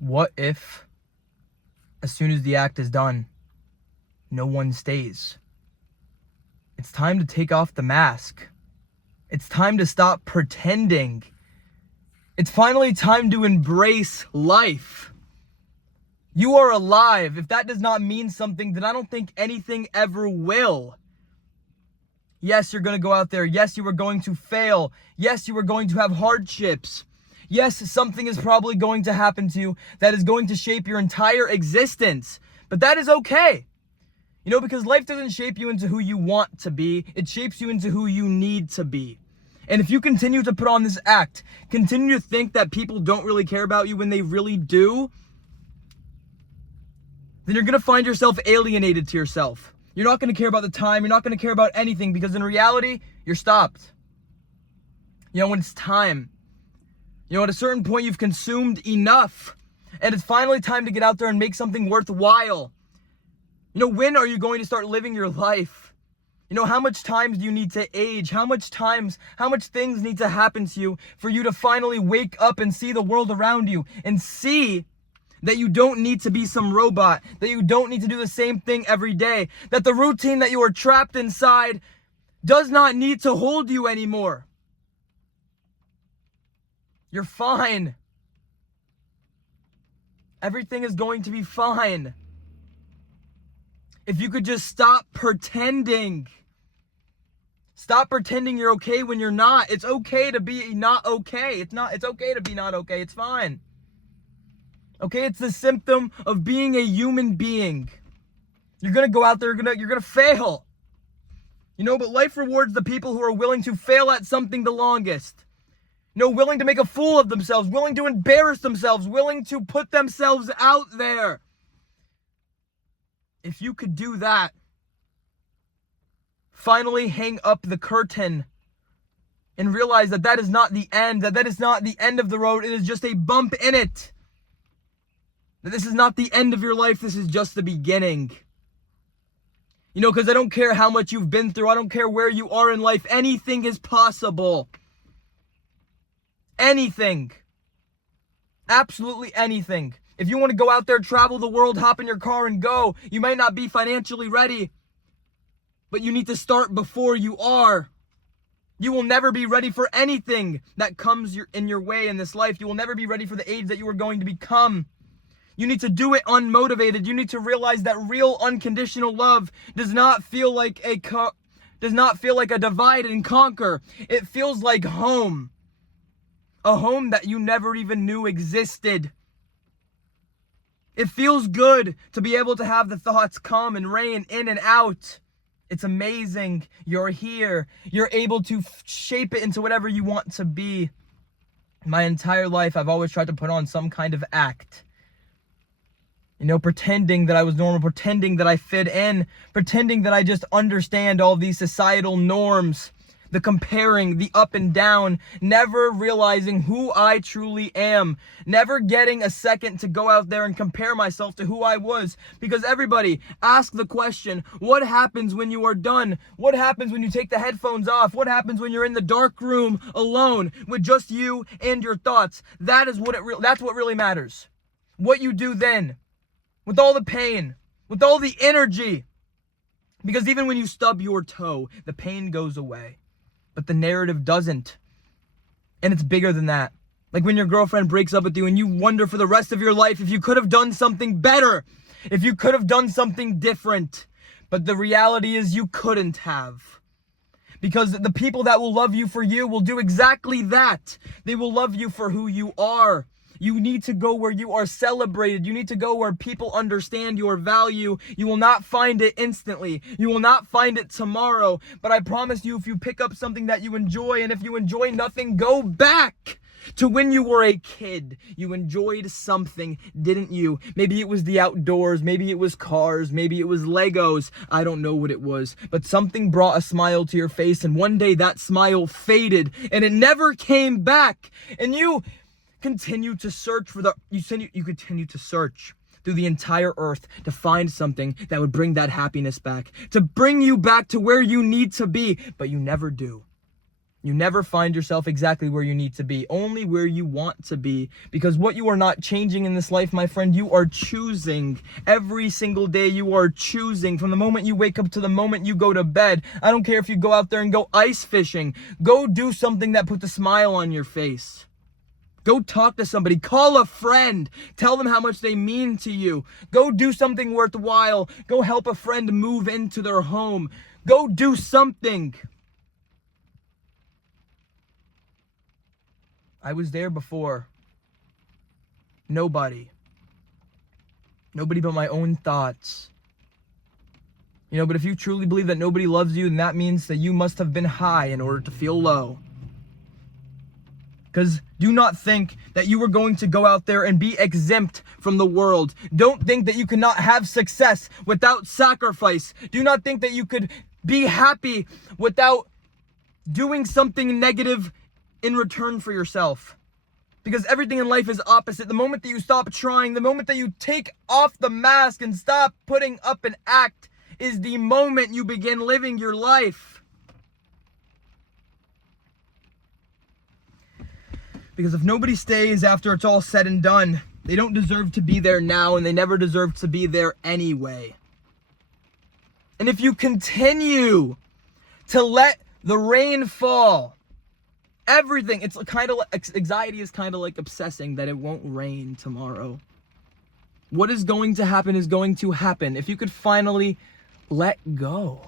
What if, as soon as the act is done, no one stays? It's time to take off the mask. It's time to stop pretending. It's finally time to embrace life. You are alive. If that does not mean something, then I don't think anything ever will. Yes, you're going to go out there. Yes, you are going to fail. Yes, you are going to have hardships. Yes, something is probably going to happen to you that is going to shape your entire existence. But that is okay. Because life doesn't shape you into who you want to be. It shapes you into who you need to be. And if you continue to put on this act, continue to think that people don't really care about you when they really do, then you're going to find yourself alienated to yourself. You're not going to care about the time. You're not going to care about anything because in reality, you're stopped. When it's time. At a certain point, you've consumed enough. And it's finally time to get out there and make something worthwhile. When are you going to start living your life? How much time do you need to age? How much things need to happen to you for you to finally wake up and see the world around you and see that you don't need to be some robot, that you don't need to do the same thing every day, that the routine that you are trapped inside does not need to hold you anymore. You're fine. Everything is going to be fine. If you could just stop pretending. Stop pretending you're okay when you're not. It's okay to be not okay. It's okay to be not okay. It's fine. Okay, it's the symptom of being a human being. You're gonna go out there, you're gonna fail. But life rewards the people who are willing to fail at something the longest. Willing to make a fool of themselves, willing to embarrass themselves, willing to put themselves out there. If you could do that, finally hang up the curtain and realize that is not the end, that is not the end of the road, it is just a bump in it. That this is not the end of your life, this is just the beginning. Because I don't care how much you've been through, I don't care where you are in life, anything is possible. Anything. Absolutely anything. If you want to go out there, travel the world, hop in your car and go, you might not be financially ready, but you need to start before you are. You will never be ready for anything that comes in your way in this life. You will never be ready for the age that you are going to become. You need to do it unmotivated. You need to realize that real unconditional love does not feel like a divide and conquer. It feels like home. A home that you never even knew existed. It feels good to be able to have the thoughts come and rain in and out. It's amazing. You're here. You're able to shape it into whatever you want to be. My entire life, I've always tried to put on some kind of act. Pretending that I was normal, pretending that I fit in, pretending that I just understand all these societal norms. The comparing, the up and down, never realizing who I truly am, never getting a second to go out there and compare myself to who I was. Because everybody, ask the question, what happens when you are done? What happens when you take the headphones off? What happens when you're in the dark room alone with just you and your thoughts? That's what really matters. What you do then, with all the pain, with all the energy. Because even when you stub your toe, the pain goes away. But the narrative doesn't. And it's bigger than that. Like when your girlfriend breaks up with you and you wonder for the rest of your life if you could have done something better. If you could have done something different. But the reality is you couldn't have. Because the people that will love you for you will do exactly that. They will love you for who you are. You need to go where you are celebrated. You need to go where people understand your value. You will not find it instantly. You will not find it tomorrow. But I promise you, if you pick up something that you enjoy, and if you enjoy nothing, go back to when you were a kid. You enjoyed something, didn't you? Maybe it was the outdoors. Maybe it was cars. Maybe it was Legos. I don't know what it was. But something brought a smile to your face, and one day that smile faded, and it never came back. And you continue to search you continue to search through the entire earth to find something that would bring that happiness back, to bring you back to where you need to be, but you never do. You never find yourself exactly where you need to be, only where you want to be. Because what you are not changing in this life, my friend, you are choosing. Every single day you are choosing. From the moment you wake up to the moment you go to bed. I don't care if you go out there and go ice fishing. Go do something that puts a smile on your face. Go talk to somebody. Call a friend. Tell them how much they mean to you. Go do something worthwhile. Go help a friend move into their home. Go do something. I was there before. Nobody but my own thoughts. But if you truly believe that nobody loves you, then that means that you must have been high in order to feel low. Because do not think that you are going to go out there and be exempt from the world. Don't think that you cannot have success without sacrifice. Do not think that you could be happy without doing something negative in return for yourself. Because everything in life is opposite. The moment that you stop trying, the moment that you take off the mask and stop putting up an act, is the moment you begin living your life. Because if nobody stays after it's all said and done, they don't deserve to be there now, and they never deserve to be there anyway. And if you continue to let the rain fall, everything, it's kind of like, anxiety is kind of like obsessing that it won't rain tomorrow. What is going to happen is going to happen. If you could finally let go.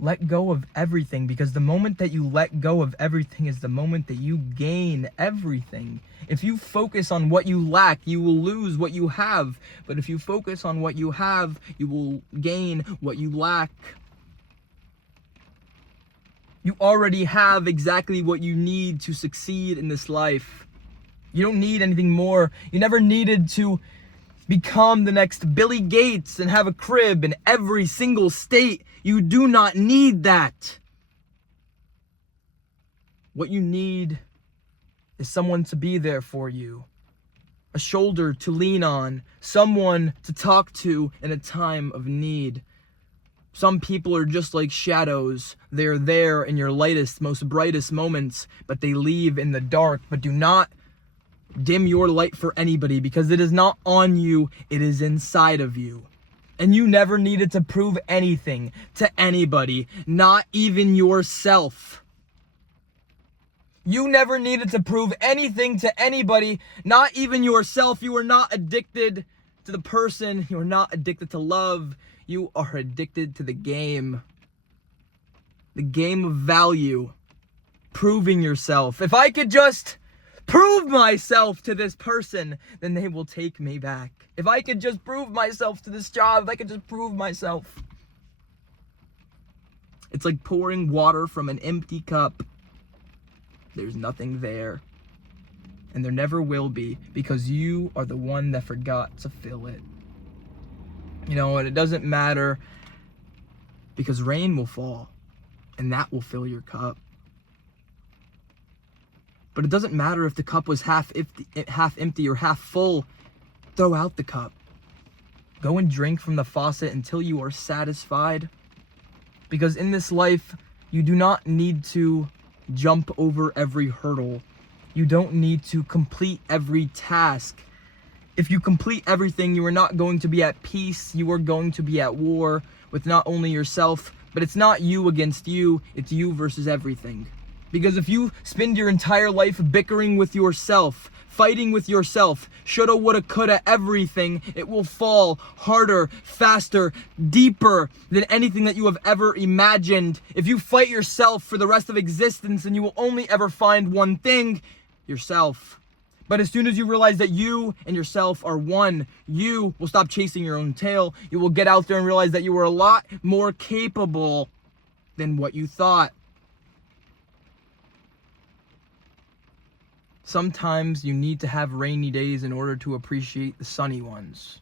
Let go of everything, because the moment that you let go of everything is the moment that you gain everything. If you focus on what you lack, you will lose what you have. But if you focus on what you have, you will gain what you lack. You already have exactly what you need to succeed in this life. You don't need anything more. You never needed to become the next Billy Gates and have a crib in every single state. You do not need that. What you need is someone to be there for you. A shoulder to lean on. Someone to talk to in a time of need. Some people are just like shadows. They're there in your lightest, most brightest moments, but they leave in the dark. But do not dim your light for anybody, because it is not on you, it is inside of you. And you never needed to prove anything to anybody, not even yourself. You never needed to prove anything to anybody, not even yourself. You are not addicted to the person. You are not addicted to love. You are addicted to the game. The game of value. Proving yourself. If I could just prove myself to this person, then they will take me back. If I could just prove myself to this job, if I could just prove myself. It's like pouring water from an empty cup. There's nothing there. And there never will be, because you are the one that forgot to fill it. And it doesn't matter, because rain will fall and that will fill your cup. But it doesn't matter if the cup was half empty or half full. Throw out the cup. Go and drink from the faucet until you are satisfied. Because in this life, you do not need to jump over every hurdle. You don't need to complete every task. If you complete everything, you are not going to be at peace. You are going to be at war with not only yourself, but it's not you against you. It's you versus everything. Because if you spend your entire life bickering with yourself, fighting with yourself, shoulda, woulda, coulda, everything, it will fall harder, faster, deeper than anything that you have ever imagined. If you fight yourself for the rest of existence, then you will only ever find one thing: yourself. But as soon as you realize that you and yourself are one, you will stop chasing your own tail. You will get out there and realize that you are a lot more capable than what you thought. Sometimes you need to have rainy days in order to appreciate the sunny ones.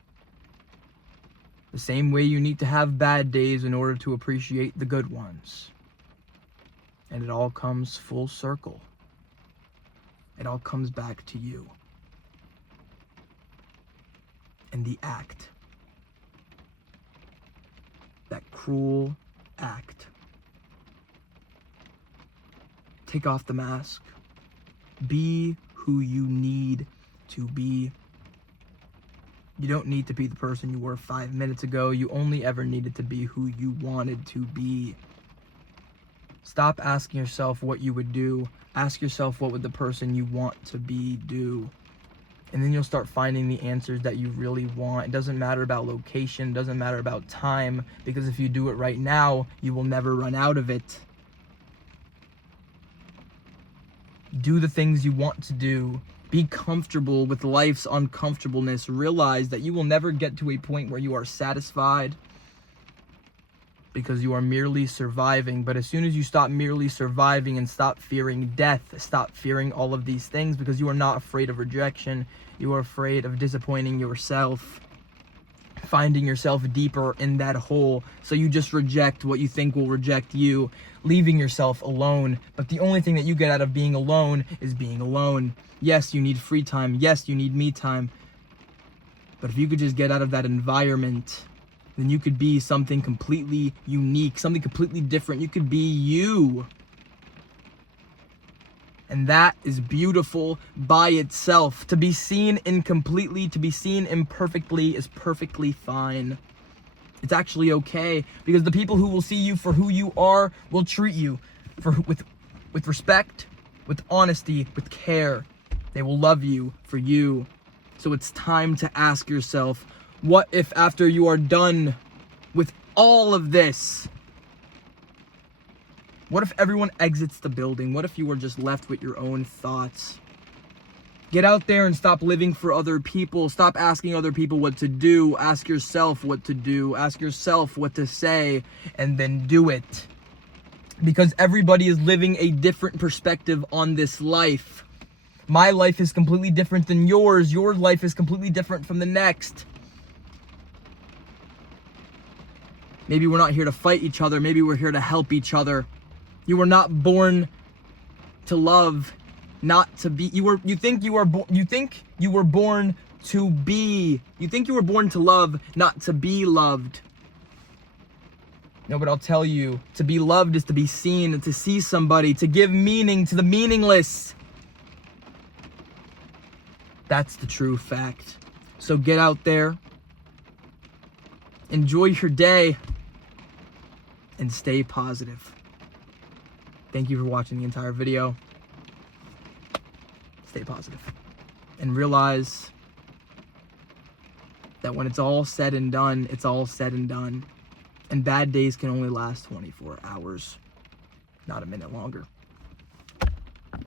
The same way you need to have bad days in order to appreciate the good ones. And it all comes full circle. It all comes back to you. And the act. That cruel act Take off the mask. Be who you need to be. You don't need to be the person you were 5 minutes ago. You only ever needed to be who you wanted to be. Stop asking yourself what you would do. Ask yourself, what would the person you want to be do? And then you'll start finding the answers that you really want. It doesn't matter about location, it doesn't matter about time, because if you do it right now, you will never run out of it. Do the things you want to do. Be comfortable with life's uncomfortableness. Realize that you will never get to a point where you are satisfied, because you are merely surviving. But as soon as you stop merely surviving and stop fearing death, stop fearing all of these things, because you are not afraid of rejection, you are afraid of disappointing yourself, finding yourself deeper in that hole. So you just reject what you think will reject you, leaving yourself alone. But the only thing that you get out of being alone is being alone. Yes, you need free time. Yes, you need me time. But if you could just get out of that environment, then you could be something completely unique, something completely different. You could be you. And that is beautiful by itself. To be seen incompletely, to be seen imperfectly is perfectly fine. It's actually okay, because the people who will see you for who you are will treat you with respect, with honesty, with care. They will love you for you. So it's time to ask yourself, what if after you are done with all of this, what if everyone exits the building? What if you were just left with your own thoughts? Get out there and stop living for other people. Stop asking other people what to do. Ask yourself what to do. Ask yourself what to say, and then do it. Because everybody is living a different perspective on this life. My life is completely different than yours. Your life is completely different from the next. Maybe we're not here to fight each other. Maybe we're here to help each other. You were not born to love, not to be. You think you were born to be. You think you were born to love, not to be loved. No, but I'll tell you, to be loved is to be seen, to see somebody, to give meaning to the meaningless. That's the true fact. So get out there, enjoy your day, and stay positive. Thank you for watching the entire video. Stay positive. And realize that when it's all said and done, it's all said and done. And bad days can only last 24 hours, not a minute longer.